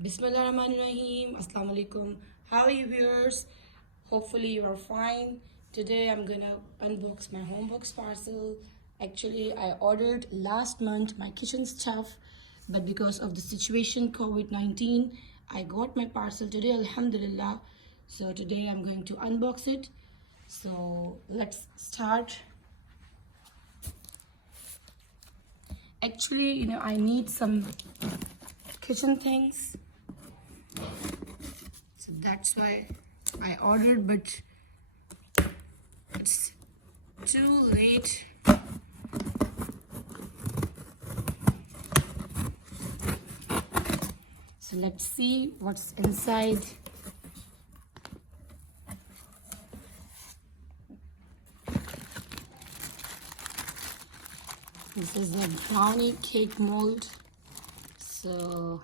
Bismillahirrahmanirrahim. Assalamu alaikum. How are you viewers? Hopefully you are fine. Today I'm gonna unbox my HomeBox parcel. Actually, I ordered last month my kitchen stuff, but because of the situation COVID-19, I got my parcel today, alhamdulillah. So today I'm going to unbox it. So let's start. Actually, I need some kitchen things, so that's why I ordered, but it's too late. So let's see what's inside. This is a brownie cake mold. So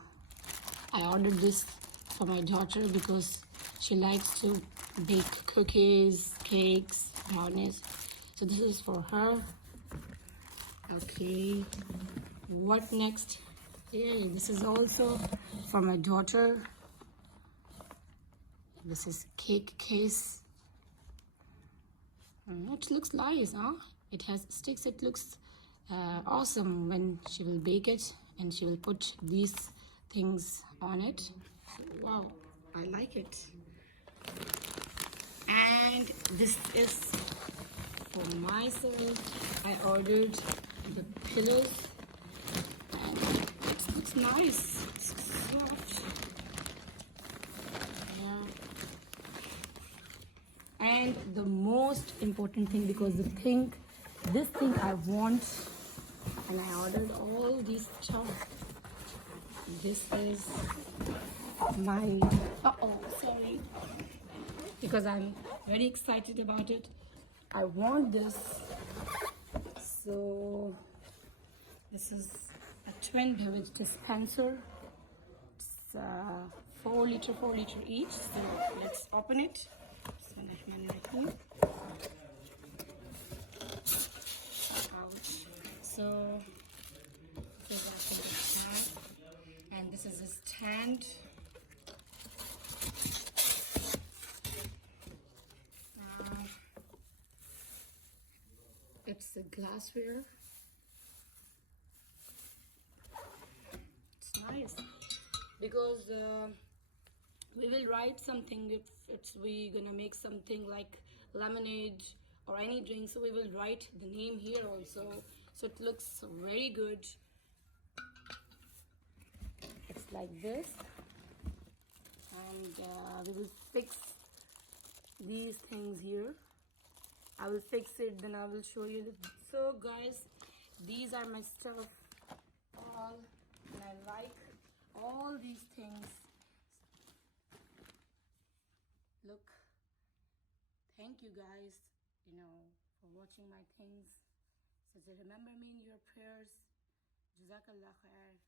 I ordered this for my daughter because she likes to bake cookies, cakes, brownies. So this is for her. Okay, what next? Yeah, this is also for my daughter. This is cake case. It looks nice, huh? It has sticks. It looks awesome when she will bake it, and she will put these things on it. Wow, I like it. And this is for myself. I ordered the pillows, and it looks nice. It's soft. Yeah. And the most important thing, because this thing I want, and I ordered all these stuff. This is my sorry, because I'm very excited about it. I want this. So this is a twin beverage dispenser. It's 4 liter each. So let's open it. Ouch. So this is after the tag, and this is a stand. It's a glassware. It's nice because we will write something if we gonna make something like lemonade or any drink, so we will write the name here also, so it looks very good. It's like this, and we will fix these things here. I will fix it, then I will show you. So guys, these are my stuff all, and I like all these things. Look, thank you guys, for watching my things. So remember me in your prayers. Jazakallah khair.